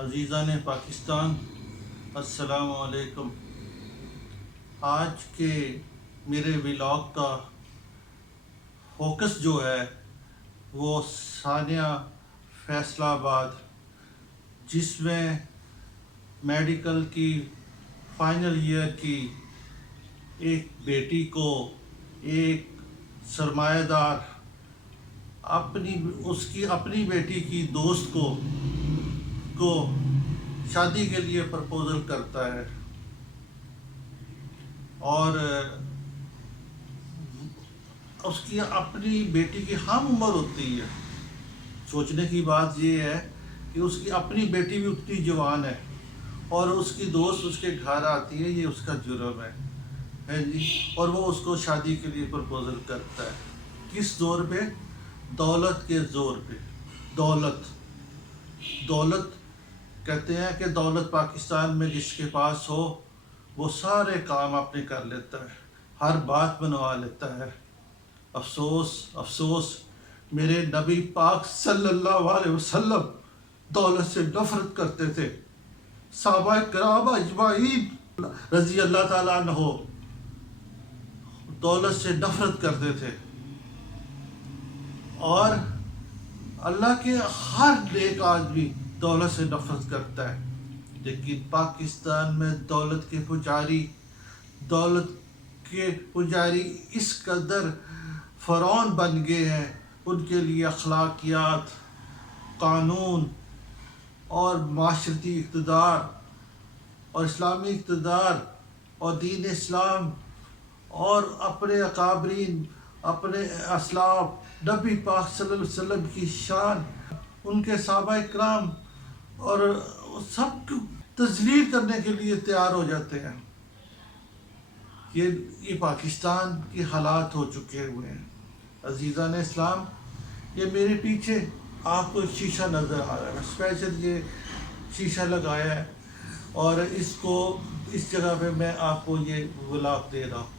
عزیزان پاکستان، السلام علیکم۔ آج کے میرے ولاگ کا فوکس جو ہے وہ ثانیہ فیصل آباد، جس میں میڈیکل کی فائنل ایئر کی ایک بیٹی کو ایک سرمایہ دار اس کی اپنی بیٹی کی دوست کو شادی کے لیے پرپوزل کرتا ہے، اور اس کی اپنی بیٹی کی ہم عمر ہوتی ہے۔ سوچنے کی بات یہ ہے کہ اس کی اپنی بیٹی بھی اتنی جوان ہے اور اس کی دوست اس کے گھر آتی ہے، یہ اس کا جرم ہے جی، اور وہ اس کو شادی کے لیے پرپوزل کرتا ہے۔ کس زور پہ؟ دولت کے زور پہ۔ دولت کہتے ہیں کہ دولت پاکستان میں جس کے پاس ہو وہ سارے کام اپنے کر لیتا ہے، ہر بات بنوا لیتا ہے۔ افسوس میرے نبی پاک صلی اللہ علیہ وسلم دولت سے نفرت کرتے تھے۔ صحابہ کرام اجمعین رضی اللہ تعالیٰ عنہ دولت سے نفرت کرتے تھے، اور اللہ کے ہر نیک آدمی دولت سے نفرت کرتا ہے، لیکن پاکستان میں دولت کے پجاری اس قدر فرعون بن گئے ہیں، ان کے لیے اخلاقیات، قانون اور معاشرتی اقتدار اور اسلامی اقتدار اور دین اسلام اور اپنے اکابرین، اپنے اسلاف، نبی پاک صلی اللہ علیہ وسلم کی شان، ان کے صحابہ کرام اور سب کو تذلیل کرنے کے لیے تیار ہو جاتے ہیں۔ یہ پاکستان کی حالات ہو چکے ہوئے ہیں۔ عزیزان اسلام، یہ میرے پیچھے آپ کو شیشہ نظر آ رہا ہے، اسپیشل یہ شیشہ لگایا ہے، اور اس جگہ پہ میں آپ کو یہ ولاگ دے رہا ہوں،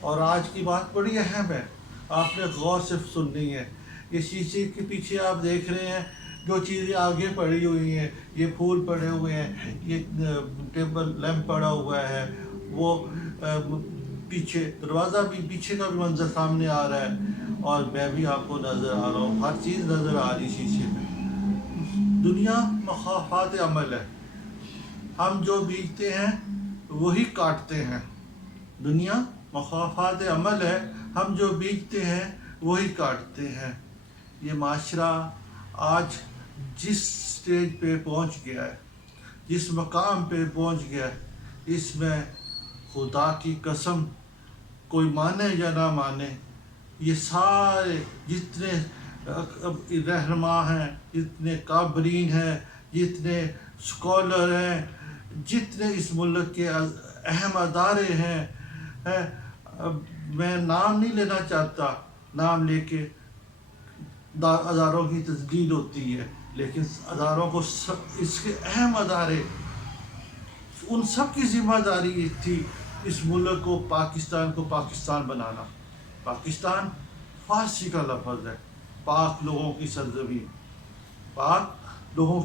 اور آج کی بات بڑی اہم ہے، آپ نے غور سے سننی ہے۔ یہ شیشے کے پیچھے آپ دیکھ رہے ہیں جو چیزیں آگے پڑی ہوئی ہیں، یہ پھول پڑے ہوئے ہیں، یہ ٹیبل لیمپ پڑا ہوا ہے، وہ پیچھے دروازہ بھی، پیچھے کا بھی منظر سامنے آ رہا ہے، اور میں بھی آپ کو نظر آ رہا ہوں، ہر چیز نظر آ رہی شیشے میں۔ دنیا مخافات عمل ہے، ہم جو بیجتے ہیں وہی کاٹتے ہیں۔ دنیا مخافات عمل ہے، ہم جو بیجتے ہیں وہی کاٹتے ہیں۔ یہ معاشرہ آج جس سٹیج پہ پہنچ گیا ہے، جس مقام پہ پہنچ گیا ہے، اس میں خدا کی قسم کوئی مانے یا نہ مانے، یہ سارے جتنے رہنما ہیں، جتنے کابرین ہیں، جتنے اسکالر ہیں، جتنے اس ملک کے اہم ادارے ہیں، میں نام نہیں لینا چاہتا، نام لے کے اداروں کی تذلیل ہوتی ہے، لیکن اداروں کو اس کے اہم ادارے، ان سب کی ذمہ داری تھی اس ملک کو، پاکستان بنانا۔ پاکستان فارسی کا لفظ ہے، پاک لوگوں کی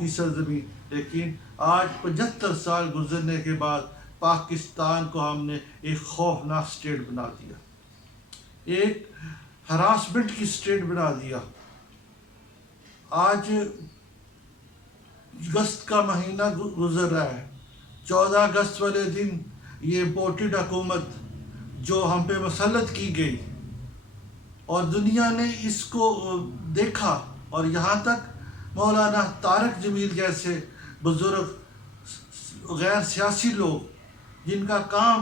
سرزمین، لیکن آج 75 سال گزرنے کے بعد پاکستان کو ہم نے ایک خوفناک سٹیٹ بنا دیا، ایک ہراسمنٹ کی سٹیٹ بنا دیا۔ آج اگست کا مہینہ گزر رہا ہے، 14 اگست والے دن یہ امپورٹڈ حکومت جو ہم پہ مسلط کی گئی، اور دنیا نے اس کو دیکھا، اور یہاں تک مولانا طارق جمیل جیسے بزرگ غیر سیاسی لوگ، جن کا کام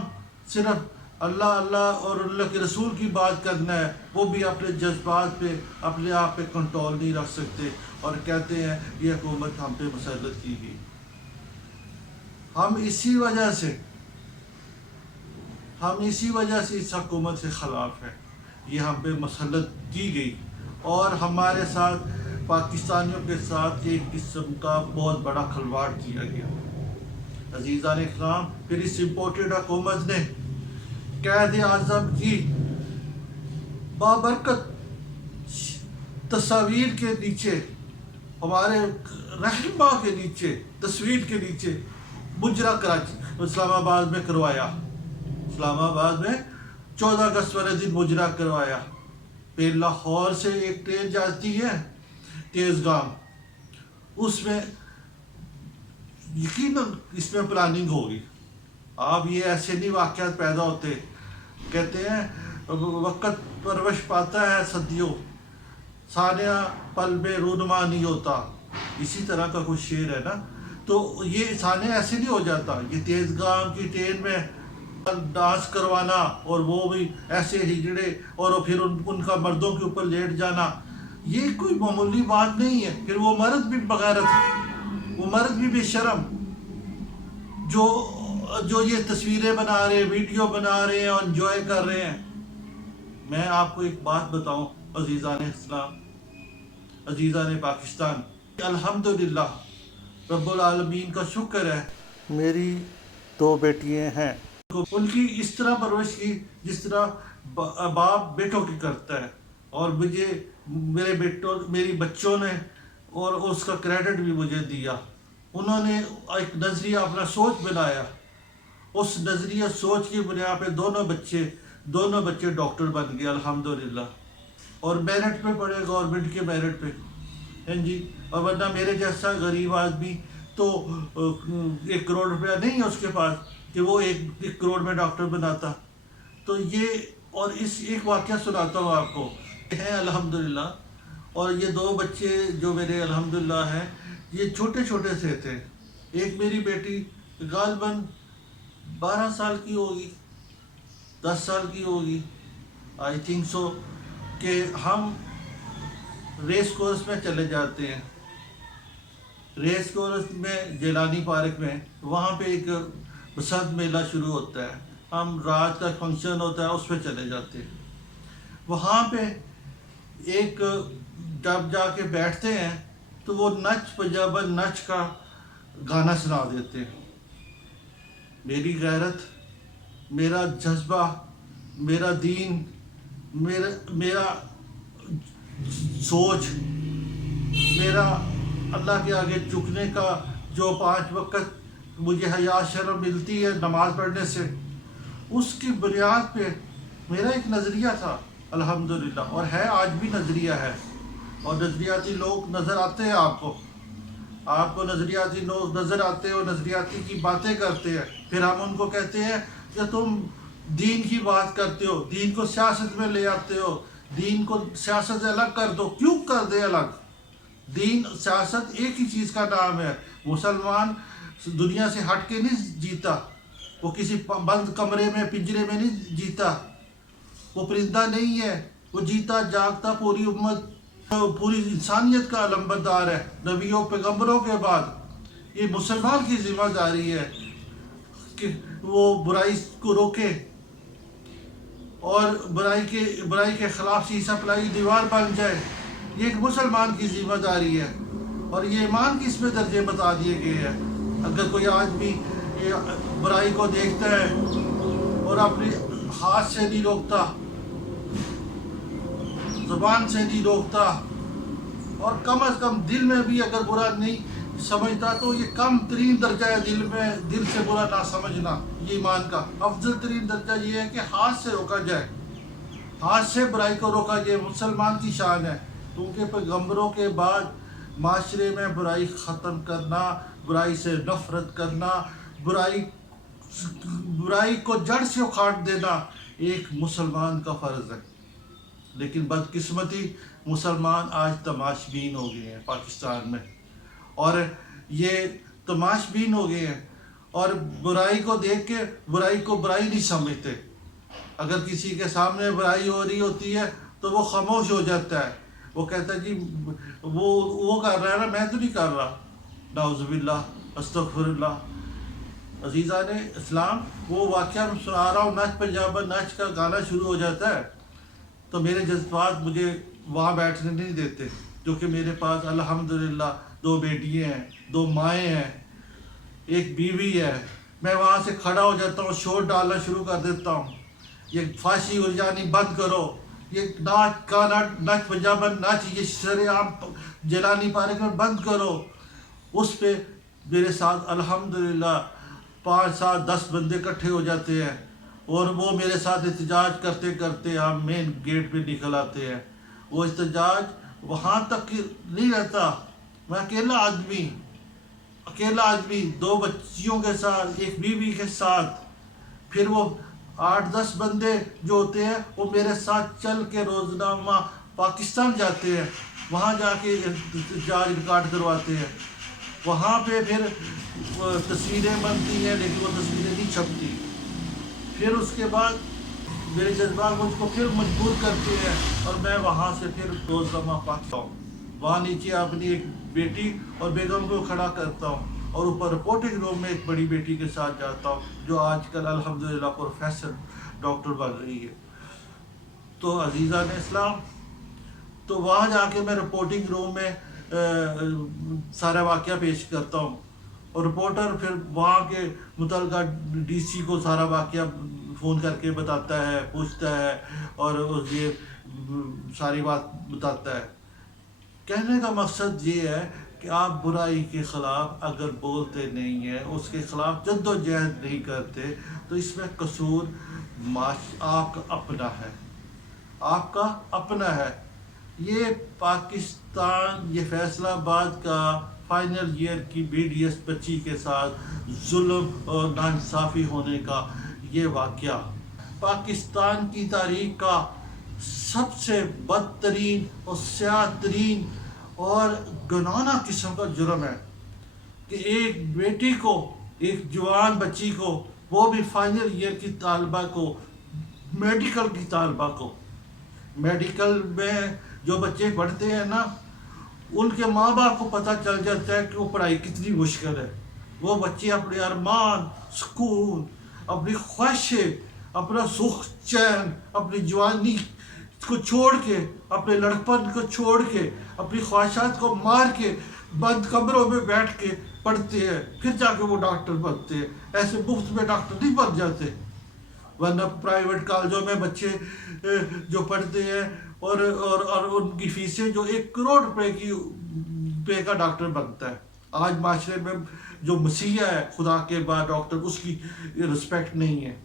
صرف اللہ اور اللہ کے رسول کی بات کرنا ہے، وہ بھی اپنے جذبات پہ، اپنے آپ پہ کنٹرول نہیں رکھ سکتے، اور کہتے ہیں یہ حکومت ہم پہ مسلط کی گئی۔ ہم اسی وجہ سے اس حکومت سے خلاف ہے، یہ ہم پہ مسلط کی گئی، اور ہمارے ساتھ، پاکستانیوں کے ساتھ ایک قسم کا بہت بڑا کھلواڑ کیا گیا۔ عزیزان اکرام، پھر اس امپورٹڈ حکومت نے قائد اعظم کی بابرکت تصاویر کے نیچے ہمارے رہنما کے نیچے، تصویر کے نیچے مجرا کراچی اسلام آباد میں کروایا، اسلام آباد میں 14 اگست والے دن مجرا کروایا۔ پھر لاہور سے ایک ٹرین جاتی ہے تیز گام، اس میں یقیناً اس میں پلاننگ ہوگی۔ آپ یہ ایسے نہیں واقعات پیدا ہوتے، کہتے ہیں وقت پرورش پاتا ہے صدیوں، ثانیہ پل میں رونما نہیں ہوتا، اسی طرح کا کچھ شعر ہے نا۔ تو یہ ثانیہ ایسے نہیں ہو جاتا، یہ تیز گام کی ٹرین میں ڈانس کروانا اور وہ بھی ایسے ہجڑے اور پھر ان کا مردوں کے اوپر لیٹ جانا، یہ کوئی معمولی بات نہیں ہے۔ پھر وہ مرد بھی بغیرت، وہ مرد بھی بے شرم جو یہ تصویریں بنا رہے ہیں، ویڈیو بنا رہے ہیں اور انجوائے کر رہے ہیں۔ میں آپ کو ایک بات بتاؤں عزیزان اسلام، عزیزان پاکستان، الحمدللہ رب العالمین کا شکر ہے میری 2 بیٹیاں ہیں، ان کی اس طرح پرورش کی جس طرح باپ بیٹوں کی کرتا ہے، اور مجھے میری بچوں نے اور اس کا کریڈٹ بھی مجھے دیا۔ انہوں نے ایک نظریہ اپنا سوچ بنایا، اس نظریہ سوچ کی بنیاد پہ دونوں بچے ڈاکٹر بن گئے الحمدللہ، اور میرٹ پہ پڑھے، گورنمنٹ کے میرٹ پہ، ہیں جی۔ اور ورنہ میرے جیسا غریب آدمی تو 1 کروڑ روپیہ نہیں ہے اس کے پاس کہ وہ 1 کروڑ میں ڈاکٹر بناتا۔ تو یہ، اور اس ایک واقعہ سناتا ہوں آپ کو، ہیں الحمدللہ، اور یہ 2 بچے جو میرے الحمدللہ ہیں، یہ چھوٹے چھوٹے سے تھے۔ ایک میری بیٹی غالباً 12 سال کی ہوگی، 10 سال کی ہوگی، آئی تھنک سو، کہ ہم ریس کورس میں چلے جاتے ہیں، ریس کورس میں جیلانی پارک میں، وہاں پہ ایک بسنت میلہ شروع ہوتا ہے، ہم رات کا فنکشن ہوتا ہے اس پہ چلے جاتے ہیں۔ وہاں پہ ایک جب جا کے بیٹھتے ہیں تو وہ نچ پنجابن نچ کا گانا سنا دیتے ہیں۔ میری غیرت، میرا جذبہ، میرا دین، میرا سوچ، میرا اللہ کے آگے جھکنے کا جو 5 وقت مجھے حیا شرم ملتی ہے نماز پڑھنے سے، اس کی بنیاد پہ میرا ایک نظریہ تھا الحمدللہ، اور ہے آج بھی نظریہ ہے۔ اور نظریاتی لوگ نظر آتے ہیں آپ کو نظریاتی لوگ نظر آتے ہیں اور نظریاتی کی باتیں کرتے ہیں، پھر ہم ان کو کہتے ہیں کہ تم دین کی بات کرتے ہو، دین کو سیاست میں لے آتے ہو، دین کو سیاست سے الگ کر دو۔ کیوں کر دے الگ؟ دین سیاست ایک ہی چیز کا نام ہے۔ مسلمان دنیا سے ہٹ کے نہیں جیتا، وہ کسی بند کمرے میں پنجرے میں نہیں جیتا، وہ پرندہ نہیں ہے، وہ جیتا جاگتا پوری امت، پوری انسانیت کا علمبردار ہے نبیوں پیغمبروں کے بعد۔ یہ مسلمان کی ذمہ داری ہے کہ وہ برائی کو روکے اور برائی کے خلاف سیسا پلائی دیوار بن جائے، یہ ایک مسلمان کی ذمہ داری ہے، اور یہ ایمان کی اس میں درجے بتا دیے گئے ہیں۔ اگر کوئی آدمی برائی کو دیکھتا ہے اور اپنے ہاتھ سے نہیں روکتا، زبان سے نہیں روکتا، اور کم از کم دل میں بھی اگر برا نہیں سمجھتا، تو یہ کم ترین درجہ ہے دل سے برا نہ سمجھنا۔ یہ ایمان کا افضل ترین درجہ یہ ہے کہ ہاتھ سے روکا جائے، ہاتھ سے برائی کو روکا جائے، مسلمان کی شان ہے۔ کیونکہ پیغمبروں کے بعد معاشرے میں برائی ختم کرنا، برائی سے نفرت کرنا، برائی کو جڑ سے اکھاڑ دینا ایک مسلمان کا فرض ہے۔ لیکن بدقسمتی مسلمان آج تماش بین ہو گئے ہیں پاکستان میں، اور یہ تماش بین ہو گئے ہیں، اور برائی کو دیکھ کے برائی کو برائی نہیں سمجھتے۔ اگر کسی کے سامنے برائی ہو رہی ہوتی ہے تو وہ خاموش ہو جاتا ہے، وہ کہتا ہے جی وہ کر رہا ہے نا، میں تو نہیں کر رہا، نعوذ باللہ، استغفر اللہ۔ عزیزان اسلام، وہ واقعہ میں سنا رہا ہوں، نچ پنجابن نچ کا گانا شروع ہو جاتا ہے تو میرے جذبات مجھے وہاں بیٹھنے نہیں دیتے، کیونکہ میرے پاس الحمدللہ 2 بیٹیاں ہیں، 2 مائیں ہیں، ایک بیوی ہے۔ میں وہاں سے کھڑا ہو جاتا ہوں، شور ڈالنا شروع کر دیتا ہوں، یہ فحاشی اردانی بند کرو، یہ ناچ گانا نچ پنجابن نچ یہ شرعام جیلانی پارک میں بند کرو. اس پہ میرے ساتھ الحمدللہ 5 7 10 بندے اکٹھے ہو جاتے ہیں اور وہ میرے ساتھ احتجاج کرتے کرتے ہم مین گیٹ پہ نکل آتے ہیں. وہ احتجاج وہاں تک نہیں رہتا. میں اکیلا آدمی 2 بچیوں کے ساتھ، ایک بیوی کے ساتھ، پھر وہ 8 10 بندے جو ہوتے ہیں وہ میرے ساتھ چل کے روزنامہ پاکستان جاتے ہیں. وہاں جا کے احتجاج ریکارڈ کرواتے ہیں. وہاں پہ پھر تصویریں بنتی ہیں لیکن وہ تصویریں نہیں چھپتی. پھر اس کے بعد میرے جذبات مجھ کو پھر مجبور کرتے ہیں اور میں وہاں سے پھر روزنامہ پاکستان ہوں. وہاں نیچے اپنی ایک بیٹی اور بیگم کو کھڑا کرتا ہوں اور اوپر رپورٹنگ روم میں ایک بڑی بیٹی کے ساتھ جاتا ہوں جو آج کل الحمدللہ پروفیسر ڈاکٹر بن رہی ہے. تو عزیزان اسلام، تو وہاں جا کے میں رپورٹنگ روم میں سارا واقعہ پیش کرتا ہوں اور رپورٹر پھر وہاں کے متعلقہ ڈی سی کو سارا واقعہ فون کر کے بتاتا ہے، پوچھتا ہے اور یہ ساری بات بتاتا ہے. کہنے کا مقصد یہ ہے کہ آپ برائی کے خلاف اگر بولتے نہیں ہیں، اس کے خلاف جد و جہد نہیں کرتے، تو اس میں قصور آپ کا اپنا ہے. یہ پاکستان، یہ فیصل آباد کا فائنل ایئر کی بی ڈی ایس بچی کے ساتھ ظلم اور ناانصافی ہونے کا یہ واقعہ پاکستان کی تاریخ کا سب سے بدترین اور سیاہ ترین اور گنانا قسم کا جرم ہے کہ ایک بیٹی کو، ایک جوان بچی کو، وہ بھی فائنل ایئر کی طالبہ کو، میڈیکل کی طالبہ کو، میڈیکل میں جو بچے پڑھتے ہیں نا، ان کے ماں باپ کو پتہ چل جاتا ہے کہ وہ پڑھائی کتنی مشکل ہے. وہ بچے اپنے ارمان، سکون، اپنی خواہشیں، اپنا سکھ چین، اپنی جوانی کو چھوڑ کے، اپنے لڑکپن کو چھوڑ کے، اپنی خواہشات کو مار کے بند کمروں میں بیٹھ کے پڑھتے ہیں، پھر جا کے وہ ڈاکٹر بنتے ہیں. ایسے مفت میں ڈاکٹر نہیں بن جاتے. ورنہ پرائیویٹ کالجوں میں بچے جو پڑھتے ہیں اور ان کی فیسیں جو 1 کروڑ روپے کا ڈاکٹر بنتا ہے. آج معاشرے میں جو مسیحا ہے خدا کے بعد ڈاکٹر، اس کی رسپیکٹ نہیں ہے،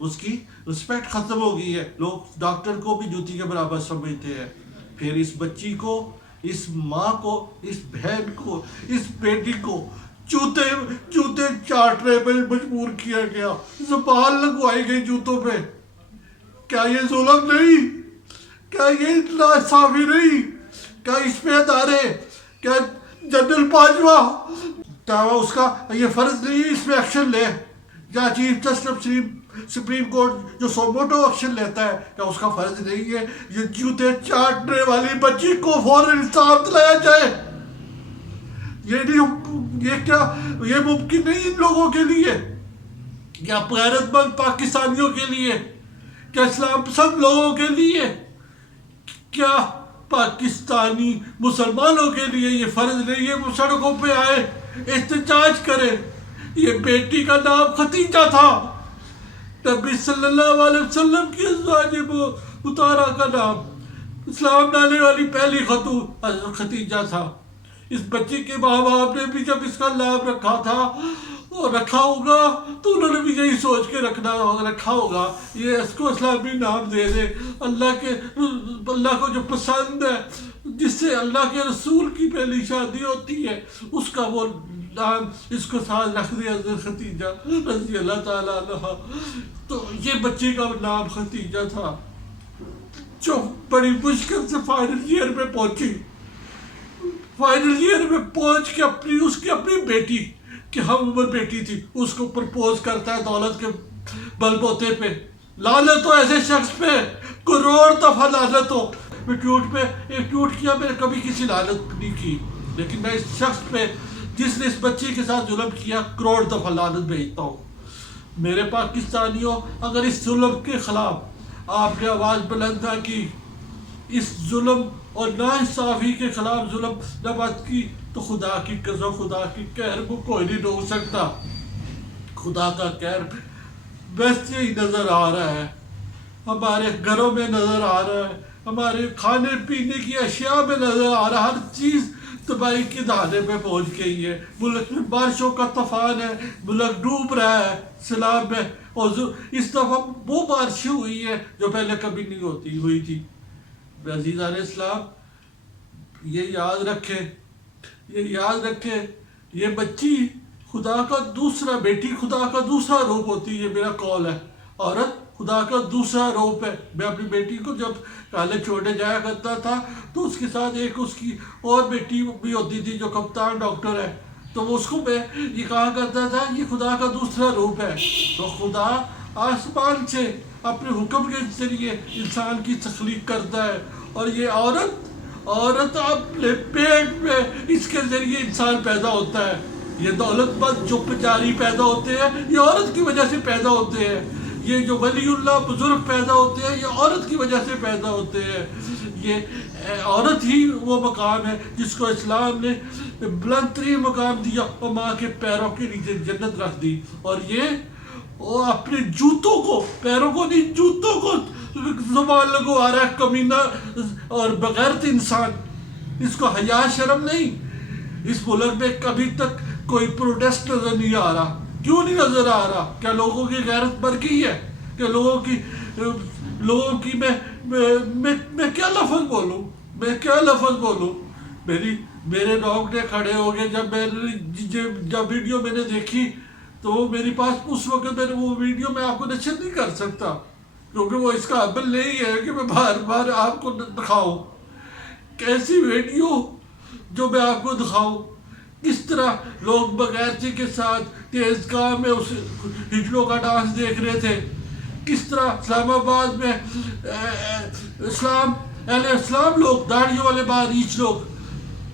اس کی رسپیکٹ ختم ہو گئی ہے. لوگ ڈاکٹر کو بھی جوتی کے برابر سمجھتے ہیں. پھر اس بچی کو، اس ماں کو، اس بہن کو، اس بیٹی کو جوتے چاٹنے پہ مجبور کیا گیا، زبان لگوائی گئی جوتوں پہ. کیا یہ ظلم نہیں؟ کیا یہ ناانصافی نہیں؟ کیا اس پہ ادارے، کیا جنرل باجوہ اس کا یہ فرض نہیں ہے اس پہ ایکشن لے؟ یا chief justice of supreme court جو سوموٹو ایکشن لیتا ہے، کیا اس کا فرض نہیں ہے یہ جوتے چاٹنے والی بچی کو فوراً انصاف دلایا جائے؟ یہ ممکن نہیں ان لوگوں کے لیے، کیا غیرت مند پاکستانیوں کے لیے، کیا اسلام پسند لوگوں کے لیے، کیا پاکستانی مسلمانوں کے لیے یہ فرض نہیں ہے وہ سڑکوں پہ آئے، احتجاج کرے؟ یہ بیٹی کا نام ختیجہ تھا، نبی صلی اللہ علیہ وسلم کی ازواج مطہرہ کا نام، اسلام لانے والی پہلی خاتون حضرت ختیجہ تھا. اس بچی کے ماں باپ نے بھی جب اس کا نام رکھا تھا اور رکھا ہوگا تو انہوں نے بھی یہی سوچ کے رکھا ہوگا یہ اس کو اسلامی نام دے دے. اللہ کو جو پسند ہے، جس سے اللہ کے رسول کی پہلی شادی ہوتی ہے، اس کا وہ نام اس کو ساتھ رکھ دیا حضرت ختیجہ رضی اللہ تعالیٰ عنہ. تو یہ بچی کا نام ختیجہ تھا جو بڑی مشکل سے فائنل ایئر میں پہنچی. فائنل ایئر میں پہنچ کے اس کی اپنی بیٹی کہ ہم عمر بیٹی تھی، اس کو پرپوز کرتا ہے دولت کے بل بوتے پہ. لعنت ہو ایسے شخص پہ، کروڑ دفعہ لعنت ہو. میں ٹوٹ کیا، میں نے کبھی کسی لعنت نہیں کی، لیکن میں اس شخص پہ جس نے اس بچی کے ساتھ ظلم کیا کروڑ دفعہ لعنت بھیجتا ہوں. میرے پاکستانیوں، اگر اس ظلم کے خلاف آپ نے آواز بلند نہ کی، اس ظلم اور ناانصافی کے خلاف ظلم نہ بات کی، تو خدا کی قسم، خدا کی قہر کو کوئی نہیں روک سکتا. خدا کا قہر ویسے ہی نظر آ رہا ہے، ہمارے گھروں میں نظر آ رہا ہے، ہمارے کھانے پینے کی اشیاء میں نظر آ رہا ہے. ہر چیز تباہی کے دہانے پہ پہنچ گئی ہے، ملک میں بارشوں کا طوفان ہے، ملک ڈوب رہا ہے سیلاب میں، اور اس دفعہ وہ بارشیں ہوئی ہے جو پہلے کبھی نہیں ہوئی تھی۔ عزیزان اسلام، یہ یاد رکھے یہ بچی خدا کا دوسرا، بیٹی خدا کا دوسرا روپ ہوتی ہے، یہ میرا قول ہے۔ عورت خدا کا دوسرا روپ ہے۔ میں اپنی بیٹی کو جب کالج چھوڑنے جایا کرتا تھا تو اس کے ساتھ ایک اس کی اور بیٹی بھی ہوتی تھی جو کپتان ڈاکٹر ہے، تو اس کو میں یہ کہا کرتا تھا یہ خدا کا دوسرا روپ ہے۔ تو خدا آسمان سے اپنے حکم کے ذریعے انسان کی تخلیق کرتا ہے، اور یہ عورت اپنے پیٹ میں اس کے ذریعے انسان پیدا ہوتا ہے۔ یہ دولت مند جو پجاری پیدا ہوتے ہیں یہ عورت کی وجہ سے پیدا ہوتے ہیں، یہ جو ولی اللہ بزرگ پیدا ہوتے ہیں یہ عورت کی وجہ سے پیدا ہوتے ہیں۔ یہ عورت ہی وہ مقام ہے جس کو اسلام نے بلند ترین مقام دیا، اور ماں کے پیروں کے نیچے جنت رکھ دی، اور وہ اپنے جوتوں کو، پیروں کو نہیں جوتوں کو زبان لگوا رہا ہے کمینہ اور بغیرت انسان۔ اس کو حیا شرم نہیں۔ اس ملک میں کبھی تک کوئی پروٹیسٹ نظر نہیں آ رہا۔ کیوں نہیں نظر آ رہا؟ کیا لوگوں کی غیرت مر گئی ہے؟ کہ لوگوں کی میں کیا لفظ بولوں؟ میرے رونگٹے کھڑے ہو گئے جب ویڈیو میں نے دیکھی، تو وہ میرے پاس اس وقت وہ ویڈیو میں آپ کو نشر نہیں کر سکتا، کیونکہ وہ اس کا عمل نہیں ہے کہ میں بار بار آپ کو دکھاؤں۔ کیسی ویڈیو جو میں آپ کو دکھاؤں، کس طرح لوگ بغیرتی کے ساتھ تیز گاہ میں اس ہجڑوں کا ڈانس دیکھ رہے تھے، کس طرح اسلام آباد میں اہل اسلام لوگ، داڑھیوں والے باریچ لوگ،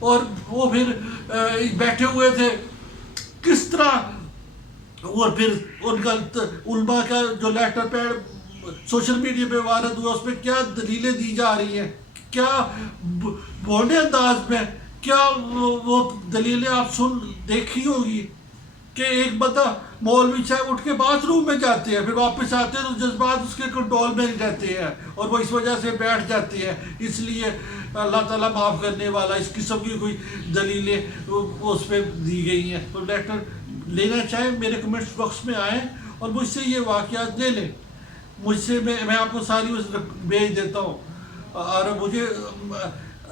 اور وہ پھر بیٹھے ہوئے تھے، کس طرح، اور پھر ان کا علماء کا جو لیٹر پیڈ سوشل میڈیا پہ وارد ہوا، اس پہ کیا دلیلیں دی جا رہی ہیں، کیا بولنے انداز میں، کیا وہ دلیلیں آپ دیکھی ہوگی کہ ایک بندہ مولوی صاحب اٹھ کے باتھ روم میں جاتے ہیں، پھر واپس آتے ہیں تو جذبات اس کے کنٹرول میں نہیں رہتے ہیں، اور وہ اس وجہ سے بیٹھ جاتے ہیں۔ اس لیے اللہ تعالیٰ معاف کرنے والا، اس قسم کی کوئی دلیلیں اس پہ دی گئی ہیں۔ تو لیٹر لینا چاہیں میرے کمنٹس باکس میں آئیں اور مجھ سے یہ واقعات لے لیں، مجھ سے میں آپ کو ساری بھیج دیتا ہوں۔ اور مجھے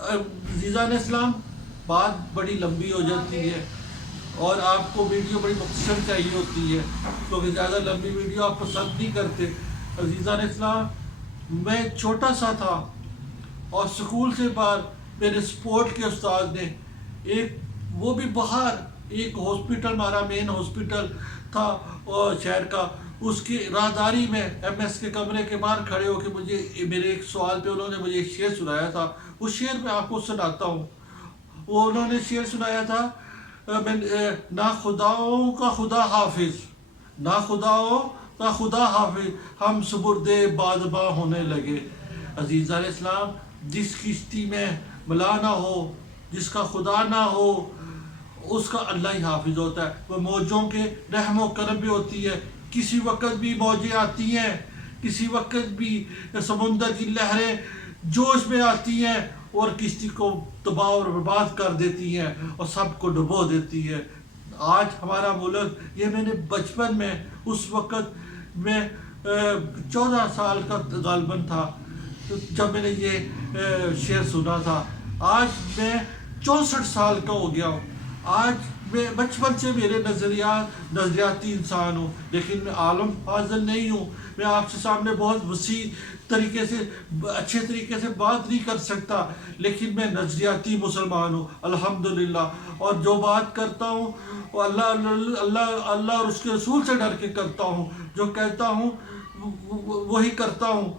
عزیزان اسلام، بات بڑی لمبی ہو جاتی ہے اور آپ کو ویڈیو بڑی مختصر چاہیے ہوتی ہے، کیونکہ زیادہ لمبی ویڈیو آپ پسند نہیں کرتے۔ عزیزان اسلام، میں چھوٹا سا تھا اور سکول سے باہر میرے سپورٹ کے استاد نے وہ بھی باہر ایک ہاسپٹل، ہمارا مین ہاسپٹل تھا اور شہر کا، اس کی راہداری میں ایم ایس کے کمرے کے باہر کھڑے ہو کے میرے ایک سوال پہ انہوں نے مجھے ایک شعر سنایا تھا۔ اس شعر میں آپ کو سناتا ہوں۔ وہ انہوں نے شعر سنایا تھا، نہ خداؤں کا خدا حافظ، ہم سپردے بادباں ہونے لگے۔ عزیزان اسلام، جس کشتی میں ملا نہ ہو، جس کا خدا نہ ہو، اس کا اللہ ہی حافظ ہوتا ہے۔ وہ موجوں کے رحم و کرم بھی ہوتی ہے، کسی وقت بھی موجیں آتی ہیں، کسی وقت بھی سمندر کی لہریں جوش میں آتی ہیں اور کشتی کو تباہ اور برباد کر دیتی ہیں اور سب کو ڈبو دیتی ہے۔ آج ہمارا ملک، یہ میں نے بچپن میں، اس وقت میں 14 سال کا غالباً تھا جب میں نے یہ شعر سنا تھا۔ آج میں 64 سال کا ہو گیا ہوں۔ آج میں بچپن سے میرے نظریاتی انسان ہوں، لیکن میں عالم فاضل نہیں ہوں۔ میں آپ سے سامنے بہت وسیع طریقے سے، اچھے طریقے سے بات نہیں کر سکتا، لیکن میں نظریاتی مسلمان ہوں الحمدللہ، اور جو بات کرتا ہوں وہ اللہ اور اس کے رسول سے ڈر کے کرتا ہوں، جو کہتا ہوں وہی کرتا ہوں۔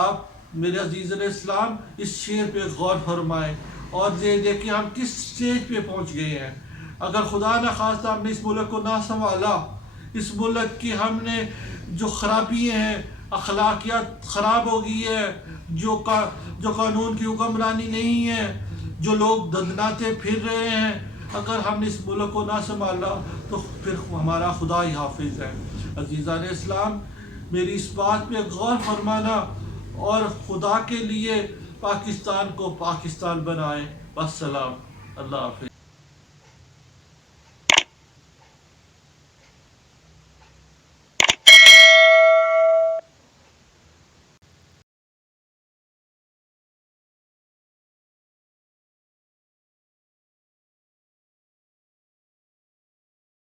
آپ میرے عزیزان اسلام اس شعر پہ غور فرمائیں اور یہ دیکھیں ہم کس سٹیج پہ پہنچ گئے ہیں۔ اگر خدا نہ خواستہ ہم نے اس ملک کو نہ سنبھالا، اس ملک کی ہم نے جو خرابیاں ہیں، اخلاقیات خراب ہو گئی ہے، جو قانون کی حکمرانی نہیں ہے، جو لوگ دندناتے پھر رہے ہیں، اگر ہم نے اس ملک کو نہ سنبھالا تو پھر ہمارا خدا ہی حافظ ہے۔ عزیزان اسلام، میری اس بات پہ غور فرمانا اور خدا کے لیے پاکستان کو پاکستان بنائیں۔ والسلام۔ اللہ حافظ.